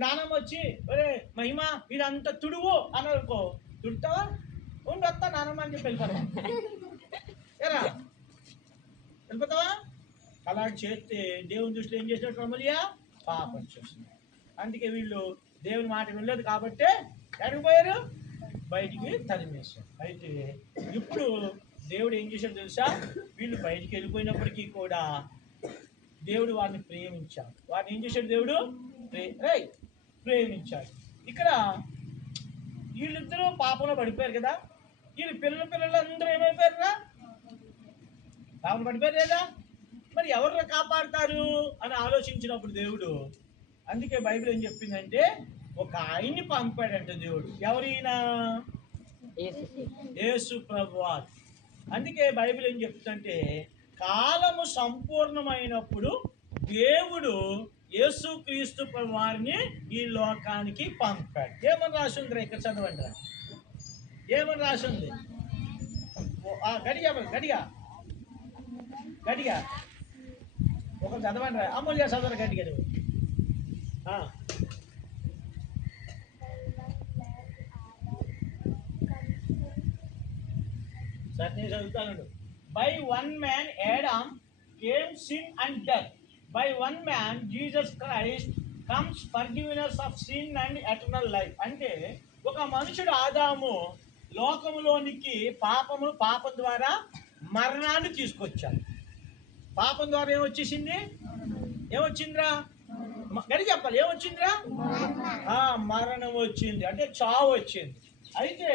నానమ్మ వచ్చి ఒరే మహిమ మీరంతా తుడువు అని అనుకో, తుడుతావా? ఉండి వస్తా నానమ్మ అని చెప్పి వెళ్ళిపోతావా? ఎరా వెళ్ళిపోతావా? అలా చేస్తే దేవుని దృష్టిలో ఏం చేసినట్టు రమలియా? పాపం చేస్తున్నారు. అందుకే వీళ్ళు దేవుని మాట వినలేదు కాబట్టి ఎక్కడికి పోయారు? బయటికి తరిమేశారు. అయితే ఇప్పుడు దేవుడు ఏం చేశాడు తెలుసా? వీళ్ళు బయటికి వెళ్ళిపోయినప్పటికీ కూడా దేవుడు వారిని ప్రేమించాడు. వారిని ఏం చేశాడు? దేవుడు ప్రేమించాడు. ఇక్కడ వీళ్ళిద్దరూ పాపంలో పడిపోయారు కదా. వీళ్ళు పిల్లలు అందరూ ఏమైపోయారురా? పాపం పడిపోయారు కదా. మరి ఎవరు కాపాడుతారు అని ఆలోచించినప్పుడు దేవుడు, అందుకే బైబిల్ ఏం చెప్పిందంటే ఒక ఆయన్ని పంపాడంట దేవుడు. ఎవరైనా? యేసు ప్రభువారు. అందుకే బైబిల్ ఏం చెప్తుందంటే కాలము సంపూర్ణమైనప్పుడు దేవుడు యేసుక్రీస్తు వారిని ఈ లోకానికి పంపాడు. ఏమని రాసి ఉంది? ఇక్కడ చదవండి. ఏమని రాసి ఉంది? గడిగా ఒక చదవండి. అమూల్య చదవరు గడిగా నువ్వు. సరే నేను చదువుతాను. By one man Adam came sin and death. By one man Jesus Christ comes forgiveness of sin and eternal life. అంటే ఒక మనుషుడు ఆదాము లోకములోనికి పాపం ద్వారా మరణాన్ని తీసుకొచ్చాడు. పాపం ద్వారా ఏమొచ్చేసింది? ఏమొచ్చిందిరా? గడి చెప్పాలి. ఏమొచ్చిందిరా? మరణం వచ్చింది, అంటే చావు వచ్చింది. అయితే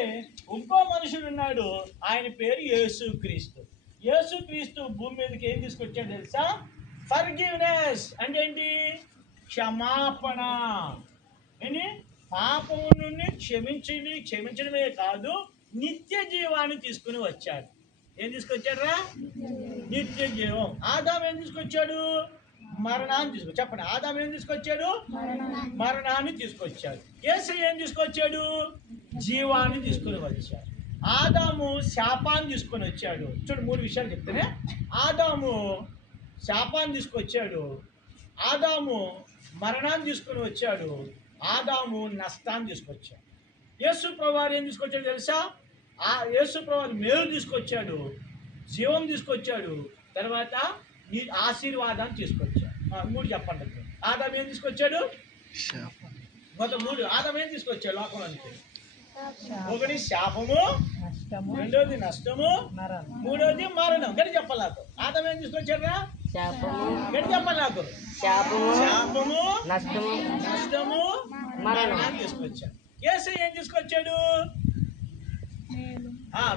ఇంకో మనుషుడు ఉన్నాడు, ఆయన పేరు యేసుక్రీస్తు. యేసుక్రీస్తు భూమి మీదకి ఏం తీసుకొచ్చాడు తెలుసా? ఫర్గివ్నెస్ అంటే ఏంటి? క్షమాపణ. ఏంటి? పాపము నుండి క్షమించడమే కాదు, నిత్య జీవాన్ని తీసుకుని వచ్చాడు. ఏం తీసుకొచ్చాడు రా? నిత్య జీవం. ఆదాము ఏం తీసుకొచ్చాడు? మరణాన్ని తీసుకొచ్చాడు. చెప్పండి, ఆదాము ఏం తీసుకొచ్చాడు? మరణాన్ని తీసుకొచ్చాడు. యేసు ఏం తీసుకొచ్చాడు? జీవాన్ని తీసుకుని వచ్చాడు. ఆదాము శాపాన్ని తీసుకొని వచ్చాడు. చూడు 3 విషయాలు చెప్తేనే. ఆదాము శాపాన్ని తీసుకొచ్చాడు, ఆదాము మరణాన్ని తీసుకొని వచ్చాడు, ఆదాము నష్టాన్ని తీసుకొచ్చాడు. యేసు ప్రభువారు ఏం తీసుకొచ్చాడు తెలుసా? యేసు ప్రభువారు మేలు తీసుకొచ్చాడు, జీవం తీసుకొచ్చాడు, తర్వాత నీ ఆశీర్వాదాన్ని తీసుకొచ్చాడు. 3 చెప్పండి. ఆదాము ఏం తీసుకొచ్చాడు? మొత్తం 3. ఆదాము ఏం తీసుకొచ్చాడు లోకంలోనికి? 1 శాపము, 2 నష్టము, 3 మరణం. గడి చెప్పాలి నాకు. ఆదాము ఏం తీసుకొచ్చాడు? గడి చెప్పాలి నాకు. శాపము, నష్టము, మరణాన్ని తీసుకొచ్చాడు. యేసు ఏం తీసుకొచ్చాడు?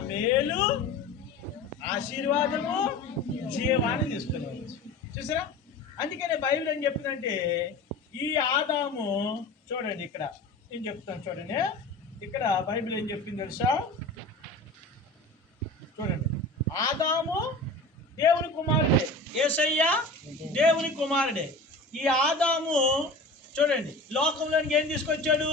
మేలు, ఆశీర్వాదము, జీవాన్ని తీసుకుని వచ్చి చూసారా. అందుకనే బైబిల్ ఏం చెప్తుందంటే ఈ ఆదాము చూడండి, ఇక్కడ నేను చెప్తాను చూడండి. ఇక్కడ బైబిల్ ఏం చెప్పింది తెలుసా? చూడండి, ఆదాము దేవుని కుమారుడే, యేసయ్య దేవుని కుమారుడే. ఈ ఆదాము చూడండి లోకంలోనికి ఏం తీసుకొచ్చాడు?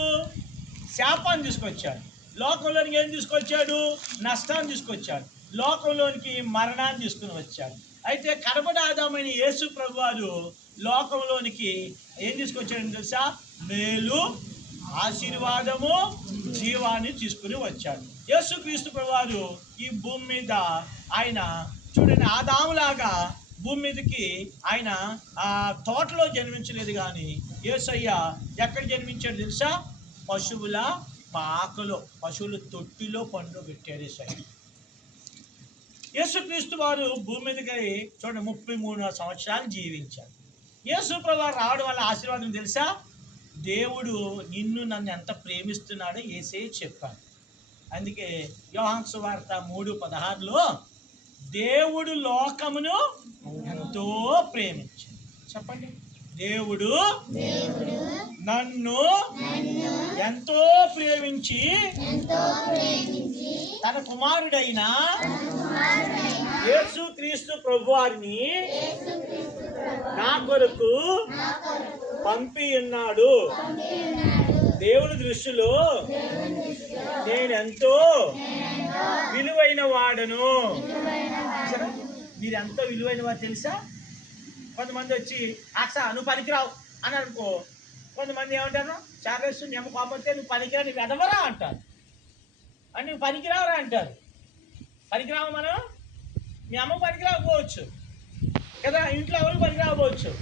శాపాన్ని తీసుకొచ్చాడు. లోకంలోనికి ఏం తీసుకొచ్చాడు? నష్టాన్ని తీసుకొచ్చాడు. లోకంలోనికి మరణాన్ని తీసుకుని వచ్చాడు. అయితే కడపడి ఆదామైన యేసు ప్రభువారు లోకంలోనికి ఏం తీసుకొచ్చాడని తెలుసా? మేలు, ఆశీర్వాదము, జీవాన్ని తీసుకుని వచ్చాడు. యేసుక్రీస్తు ప్రభువారు ఈ భూమి మీద ఆయన చూడండి ఆదాములాగా భూమి మీదకి ఆయన తోటలో జన్మించలేదు, కానీ యేసయ్య ఎక్కడ జన్మించాడు తెలుసా? పశువుల పాకలో, పశువుల తొట్టిలో పండు పెట్టాడు యేసయ్య. యేసుక్రీస్తు వారు భూమి మీదకి చూడండి 33 సంవత్సరాలు జీవించారు. యేసు ప్రభువారు రావడం వల్ల ఆశీర్వాదం తెలుసా? దేవుడు నిన్ను నన్ను ఎంత ప్రేమిస్తున్నాడో యేసే చెప్పాడు. అందుకే యోహాను సువార్త 3:16లో దేవుడు లోకమును ఎంతో ప్రేమించాడు. చెప్పండి, దేవుడు నన్ను ఎంతో ప్రేమించి తన కుమారుడైన యేసుక్రీస్తు ప్రభువారిని నా కొరకు పంపి ఉన్నాడు. దేవుని దృష్టిలో నేనెంతో విలువైన వాడను. మీరెంతో విలువైన వాడు తెలుసా? కొంతమంది వచ్చి అక్సా నువ్వు పనికిరావు అని అనుకో, కొంతమంది ఏమంటారు? చార్లెస్ నీ అమ్మ కాకపోతే నువ్వు పనికిరా, నీకు ఎదవరా అంటారు. అని నువ్వు పనికిరావరా అంటారు. పనికిరావు మనం, మీ అమ్మ పనికిరాకపోవచ్చు కదా, ఇంట్లో ఎవరికి పనికిరాకపోవచ్చు,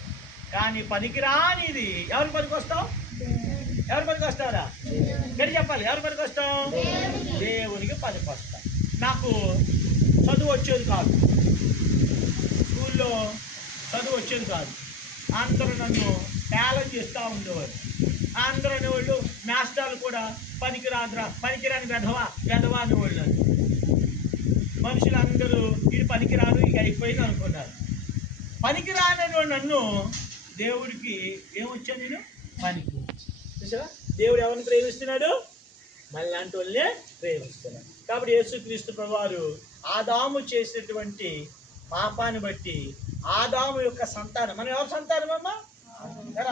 కానీ పనికిరానిది ఎవరికి పనికి వస్తావు? ఎవరి పనికి వస్తావురా? గడి చెప్పాలి. ఎవరి పనికి వస్తావు? దేవునికి పనికి వస్తావు. నాకు చదువు వచ్చేది కాదు, స్కూల్లో చదువు వచ్చేది కాదు. అందరూ నన్ను టాలెంట్ చేస్తూ ఉండేవారు. అందరూ అనేవాళ్ళు, మాస్టర్లు కూడా పనికిరాని వెధవా అనేవాళ్ళు. మనుషులందరూ ఇది పనికిరాను, ఇక అయిపోయింది అనుకున్నారు. పనికిరాని నన్ను దేవుడికి ఏమొచ్చాను? నేను పనికి చూసారా. దేవుడు ఎవరిని ప్రేమిస్తున్నాడు? మళ్ళాంటి వాళ్ళే ప్రేమిస్తున్నాడు. కాబట్టి యేసుక్రీస్తు ప్రభువారు ఆదాము చేసినటువంటి పాపాన్ని బట్టి ఆదాము యొక్క సంతానం, మనం ఎవరి సంతానం అమ్మా?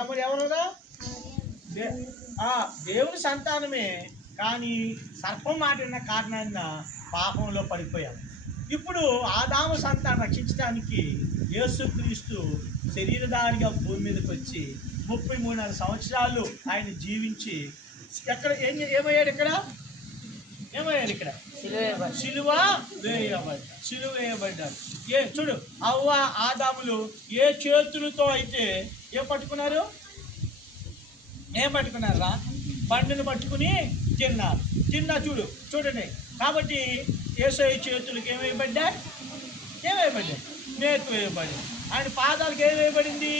అమ్మ ఎవరురా? దేవుని సంతానమే, కానీ సర్పం మాటిన కారణాన్న పాపంలో పడిపోయాం. ఇప్పుడు ఆదాము సంతానం రక్షించడానికి యేసుక్రీస్తు శరీరధారిగా భూమి మీదకి వచ్చి 33 సంవత్సరాలు ఆయన జీవించి ఎక్కడ ఏమయ్యాడు? ఏమయ్యాడు? ఇక్కడ సిలువ వేయబడ్డాడు. చూడు, అవ్వ ఆదాములు ఏ చేతులతో అయితే ఏం పట్టుకున్నారా? పండును పట్టుకుని తిన్నారు. చూడండి. కాబట్టి యేసయ్య చేతులకు ఏమైపడ్డాయి? మేకు వేయబడింది. ఆయన పాదాలకు ఏం వేయబడింది?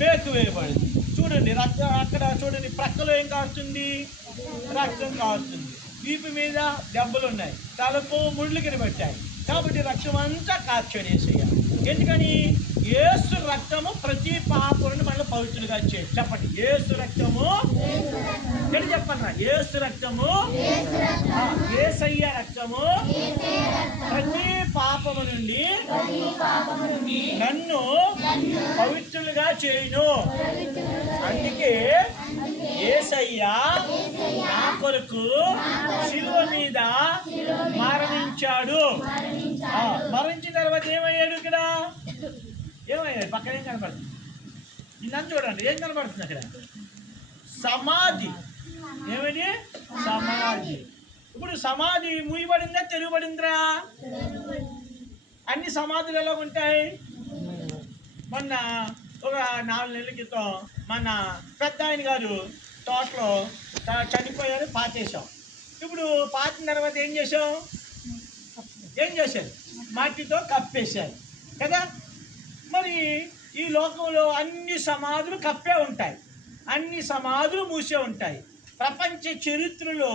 మేకు వేయబడింది. చూడండి, రక్తం అక్కడ చూడండి, ప్రక్కలో ఏం కాస్తుంది? రక్తం కాస్తుంది. వీపు మీద దెబ్బలు ఉన్నాయి, తలకు ముళ్ళు కనిపెట్టాయి. కాబట్టి రక్తం అంతా కార్చాడు యేసయ్య. ఎందుకని? యేసు రక్తము ప్రతి పాపులను మనల్ని పవిత్రులుగా చేయాలి. చెప్పండి, యేసు రక్తము చెప్పన్నా, యేసు రక్తము, యేసయ్య రక్తము ప్రతి పాపము నుండి నన్ను పవిత్రులుగా చేయును. అందుకే యేసయ్య నా కొరకు శిలువ మీద మరణించాడు. మరణించిన తర్వాత ఏమయ్యాడు? ఇక్కడ ఏమయ్యాడు? పక్కన ఏం కనపడుతుంది? నన్ను చూడండి, ఏం కనపడుతుంది అక్కడ? సమాధి. ఏమిటి? సమాధి. ఇప్పుడు సమాధి మూయబడిందా తెరవబడిందిరా? అన్ని సమాధులు ఎలా ఉంటాయి? మొన్న ఒక 4 నెలల క్రితం మన పెద్ద ఆయన గారు తోటలో చనిపోయారు, పాతేశాం. ఇప్పుడు పాతిన తర్వాత ఏం చేశారు? మట్టితో కప్పేశారు కదా. మరి ఈ లోకంలో అన్ని సమాధులు కప్పే ఉంటాయి, అన్ని సమాధులు మూసే ఉంటాయి. ప్రపంచ చరిత్రలో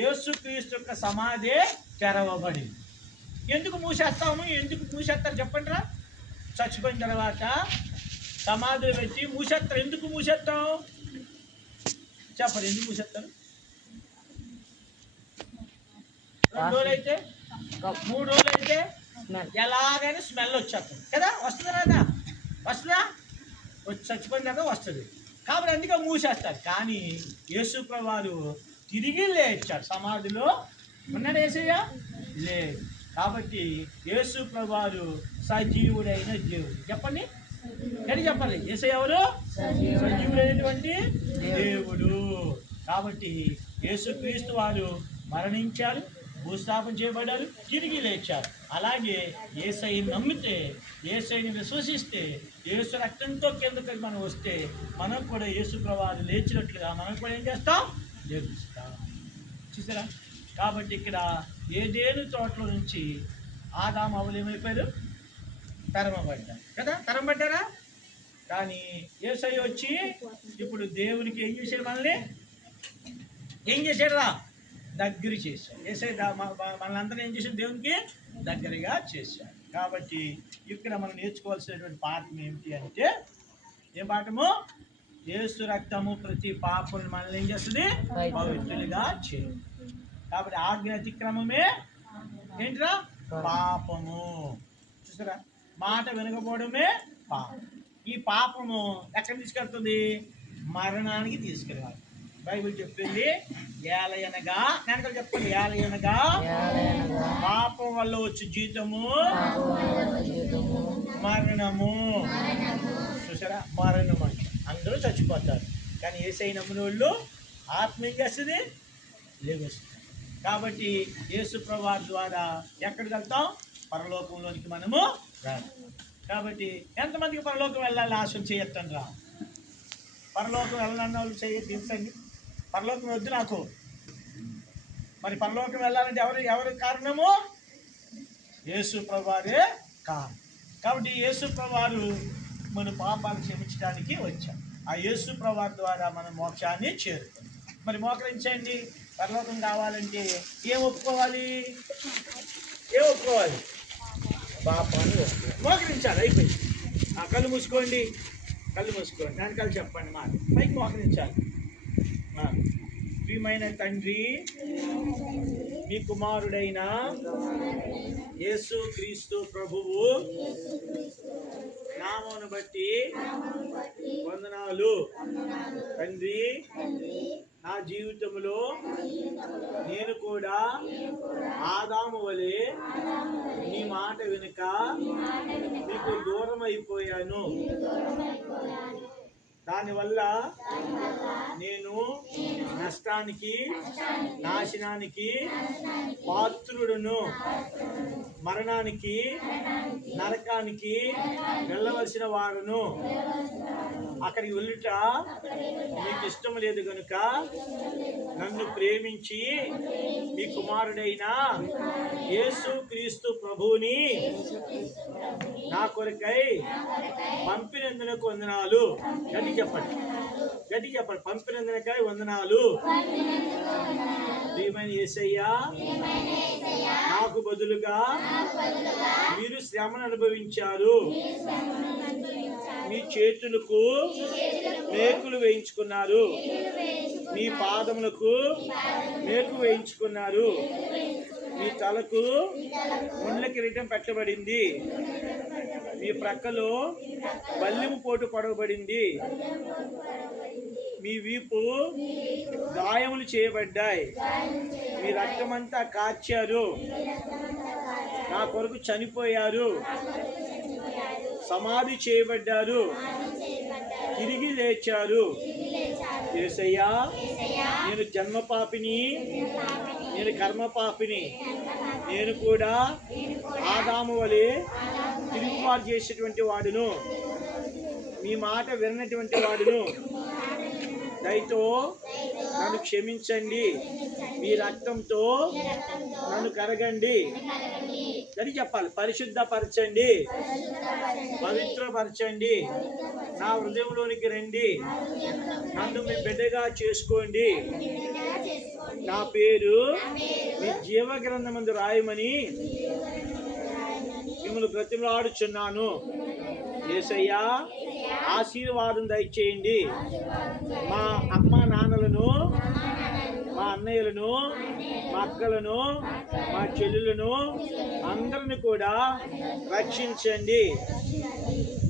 యేసుక్రీస్తు యొక్క సమాధే తెరవబడింది. ఎందుకు మూసేస్తాము? ఎందుకు మూసేస్తారు చెప్పండి రా? చచ్చిపోయిన తర్వాత సమాధులు పెట్టి మూసేస్తారు. ఎందుకు మూసేస్తాం చెప్పండి? ఎందుకు మూసేస్తారు? 2 రోజులు అయితే 3 రోజులు అయితే ఎలాగైనా స్మెల్ వచ్చేస్తుంది కదా. వస్తుందా? వస్తుందా? వచ్చి చచ్చిపోయిన తర్వాత వస్తుంది. కాబట్టి అందుకే మూసేస్తారు. కానీ యేసుప్రభువు వారు తిరిగి లేచాడు. సమాధిలో ఉన్నాడు యేసయ్య? లేదు. కాబట్టి యేసుప్రభువు వారు సజీవుడైన దేవుడు. చెప్పండి, ఎన్ని చెప్పండి? యేసయ్య ఎవరు? సజీవుడైనటువంటి దేవుడు. కాబట్టి యేసుక్రీస్తు వారు మరణించారు, భూస్థాపన చేయబడ్డారు, తిరిగి లేచారు. అలాగే యేసయ్యని నమ్మితే, యేసయ్యని విశ్వసిస్తే, యేసు రక్తంతో కిందకి మనం వస్తే మనం కూడా యేసుప్రభువు వారు లేచినట్లుగా మనం కూడా ఏం చేస్తాం? లేస్తాం. చూసారా? కాబట్టి ఇక్కడ ఏదేను తోటలో నుంచి ఆదాము హవ్వలు ఏమైపోయారు? తరమబడ్డారు కదా. తరమబడ్డారా? కానీ యేసయ్య వచ్చి ఇప్పుడు దేవునికి ఏం చేశాడు? మనల్ని ఏం చేశాడు రా? దగ్గర చేశాడు. యేసయ్య మనల్ని ఏం చేశాడు? దేవునికి దగ్గరగా చేశాడు. కాబట్టి ఇక్కడ మనం నేర్చుకోవాల్సినటువంటి పాఠం ఏమిటి అంటే, ఏ పాఠము? యేసు రక్తము ప్రతి పాపం మనల్ని ఏం చేస్తుంది? పవిత్రులుగా చేయాలి. కాబట్టి ఆజ్ఞ అతిక్రమమే ఏంటిరా? పాపము. చూసారా? మాట వినకపోవడమే పాపం. ఈ పాపము ఎక్కడ తీసుకెళ్తుంది? మరణానికి తీసుకెళ్ళాలి. బైబిల్ చెప్పింది, ఏలయనగా కనుక చెప్పండి, ఏలయనగా పాపం వల్ల వచ్చి జీతము మరణము. చూసారా? మరణం అంటే అందరూ చచ్చిపోతారు. కానీ యేసయ్య నమ్మిన వాళ్ళు ఆత్మ ఏం చేస్తుంది? లేవస్తుంది. కాబట్టి యేసుప్రభువు వారి ద్వారా ఎక్కడికి వెళ్తాం? పరలోకంలోనికి మనము రాదు. కాబట్టి ఎంతమందికి పరలోకం వెళ్ళాలి ఆశ చేయొద్దండి రా? పరలోకం వెళ్ళాలన్న వాళ్ళు దించండి. పరలోకం వద్దు నాకు. మరి పరలోకం వెళ్ళాలంటే ఎవరు కారణము? యేసుప్రభువు వారే కారణం. కాబట్టి యేసుప్రభువు వారు మన పాపాలు క్షమించడానికి వచ్చారు. ఆ యేసుప్రభువు వారి ద్వారా మనం మోక్షాన్ని చేరుతాం. మరి మోకరించండి. పరలోకం కావాలంటే ఏం ఒప్పుకోవాలి? పాపాన్ని ఒప్పుకోవాలి. మోకరించాలి. అయిపోయింది. కళ్ళు మూసుకోండి, వెనకాల చెప్పండి మాట పైకి మోకరించాలి. ప్రియమైన తండ్రి, మీ కుమారుడైన యేసుక్రీస్తు ప్రభువు నామమును బట్టి వందనాలు తండ్రి. నా జీవితంలో నేను కూడా ఆదాము వలె నీ మాట వినక నీకు దూరం అయిపోయాను. దానివల్ల నేను నష్టానికి, నాశనానికి పాత్రుడును. మరణానికి, నరకానికి వెళ్ళవలసిన వారును. అక్కడికి వెళ్ళుట మీకు ఇష్టం లేదు కనుక నన్ను ప్రేమించి మీ కుమారుడైన యేసుక్రీస్తు ప్రభువుని నా కొరకై పంపినందునకు వందనాలు. గట్టి చెప్పండి. పంపినందునకై వందనాలు. ప్రియమైన యేసయ్య, నాకు బదులుగా మీరు శ్రమను అనుభవించారు. మీ చేతులకు మేకులు వేయించుకున్నారు, మీ పాదములకు మేకు వేయించుకున్నారు, మీ తలకు ముళ్ళ కిరీటం పెట్టబడింది, మీ ప్రక్కలో బల్లెము పోటు పడవబడింది. మీ వీపు గాయములు చేయబడ్డాయి, మీ రక్తమంతా కార్చారు, నా కొరకు చనిపోయారు, సమాధి చేయబడ్డారు, తిరిగి లేచారు. యేసయ్యా, నేను జన్మ పాపిని, నేను కర్మ పాపిని, నేను కూడా ఆదాము వలె తిరుగుబాటు చేసేటువంటి వాడును, మీ మాట వినటువంటి వాడును. దయతో నన్ను క్షమించండి, మీ రక్తంతో నన్ను కరగండి అని చెప్పాలి. పరిశుద్ధపరచండి, పవిత్రపరచండి, నా హృదయంలోనికి రండి, నన్ను మీ బిడ్డగా చేసుకోండి, నా పేరు మీ జీవ గ్రంథమందు రాయమని మిమ్మల్ని బ్రతిమలాడుచున్నాను. యేసయ్యా, ఆశీర్వాదం దయచేయండి. మా అమ్మ నాన్నలను, మా అన్నయ్యలను, మా అక్కలను, మా చెల్లులను అందరిని కూడా రక్షించండి.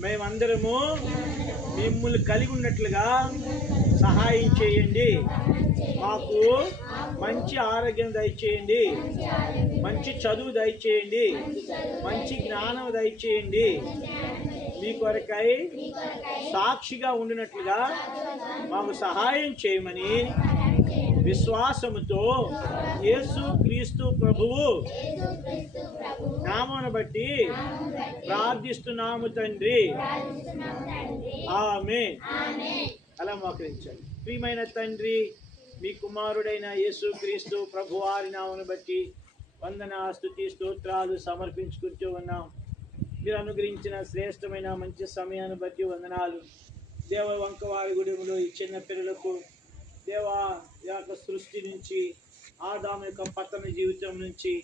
మేమందరము మిమ్మల్ని కలిగి ఉన్నట్లుగా సహాయం చేయండి. మాకు మంచి ఆరోగ్యం దయచేయండి, మంచి చదువు దయచేయండి, మంచి జ్ఞానం దయచేయండి. మీ కొరకై సాక్షిగా ఉండినట్లుగా మాకు సహాయం చేయమని విశ్వాసముతో యేసు క్రీస్తు ప్రభువు నామమును బట్టి ప్రార్థిస్తున్నాము తండ్రి. ఆమేన్. అలా మోకరించండి. ప్రియమైన తండ్రి, మీ కుమారుడైన యేసు క్రీస్తు ప్రభువారి నామమును బట్టి వందన స్తుతి స్తోత్రాలు సమర్పించుకుంటూ ఉన్నాం. మీరు అనుగ్రహించిన శ్రేష్టమైన మంచి సమయాన్ని బట్టి వందనాలు. దేవ వంకవారి గుడిలో ఈ చిన్న పిల్లలకు దేవా యొక్క సృష్టి నుంచి, ఆదాము యొక్క పతన జీవితం నుంచి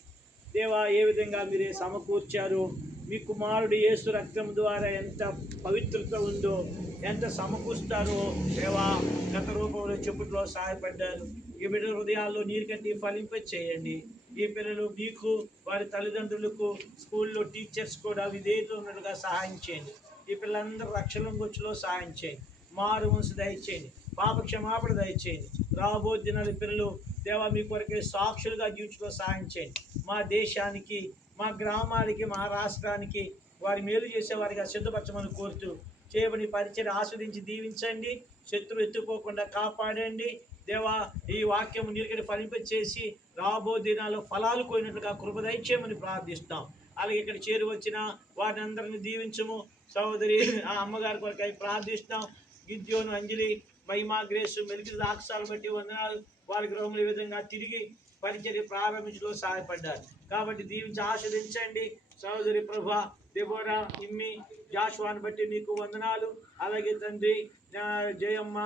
దేవా ఏ విధంగా మీరే సమకూర్చారో, మీ కుమారుడు యేసు రక్తం ద్వారా ఎంత పవిత్రత ఉందో, ఎంత సమకూర్స్తారో దేవా గత రూపంలో చెప్పుట్లో సహాయపడ్డారు. ఈ బిడ్డల హృదయాల్లో నీరు కట్టి ఫలింప చేయండి. ఈ పిల్లలు మీకు, వారి తల్లిదండ్రులకు, స్కూల్లో టీచర్స్ కూడా విధేయత ఉన్నట్టుగా సహాయం చేయండి. ఈ పిల్లలందరూ రక్షణ గుచ్చులో సహాయం చేయండి. మారు మనసు దయచేయండి, పాప క్షమాపణ దయచేయండి. రాబో దినాలు పిల్లలు దేవా మీ కొరకే సాక్షులుగా జీవించలో సహాయం చేయండి. మా దేశానికి, మా గ్రామానికి, మా రాష్ట్రానికి వారి మేలు చేసేవారిగా సిద్ధపరచమని కోరుతూ చేయబడి పరిచయం ఆస్వాదించి దీవించండి. శత్రువు ఎత్తుకోకుండా కాపాడండి. దేవా ఈ వాక్యం నీరుగడి ఫలింపచేసి రాబో దినాల్లో ఫలాలు కోయినట్లుగా కృప దయచేయమని ప్రార్థిస్తాం. అలాగే ఇక్కడ చేరి వచ్చిన వారిని అందరిని దీవించము. సహోదరి ఆ అమ్మగారి కొరకై ప్రార్థిస్తాం. గిద్యోను, అంజలి, మహిమా, గ్రేసు, మెలికి సాక్ష్యాలు బట్టి వందనాలు. వారి గృహంలో ఈ విధంగా తిరిగి పరిచర్య ప్రారంభించలో సహాయపడ్డారు కాబట్టి దీవించి ఆస్వాదించండి. సహోదరి ప్రభా, దెబోరా, ఇమ్మి, జాషువాని బట్టి మీకు వందనాలు. అలాగే తండ్రి జయమ్మ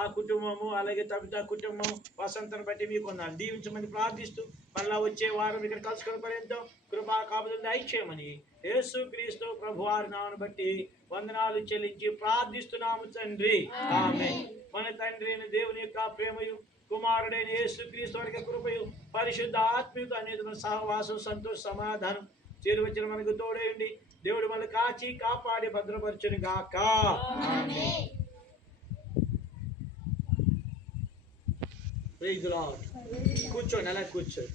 ఆ కుటుంబము, అలాగే తబితా కుటుంబం, వసంతను బట్టి మీకు వందనాలు. దీవించమని ప్రార్థిస్తూ మళ్ళా వచ్చే వారం ఇక్కడ కలుసుకుని పర్యంతం కృపా కాపుదలు దయచేయమని యేసు క్రీస్తు ప్రభువారి నామమును బట్టి వందనాలు చెల్లించి ప్రార్థిస్తున్నాము తండ్రి. ఆమేన్. మన తండ్రి అయిన దేవుని యొక్క ప్రేమయు, కుమారుడైన యేసు క్రీస్తు వారి కృపయు, పరిశుద్ధ ఆత్మీయత అనేది సహవాసం, సంతోష, సమాధానం చేరు వచ్చిన మనకు తోడేయండి. దేవుడు మనల్ని కాచి కాపాడి భద్రపరచును గాక. ఆమేన్. Praise the lord. కూర్చోండి, అలా కూర్చోండి.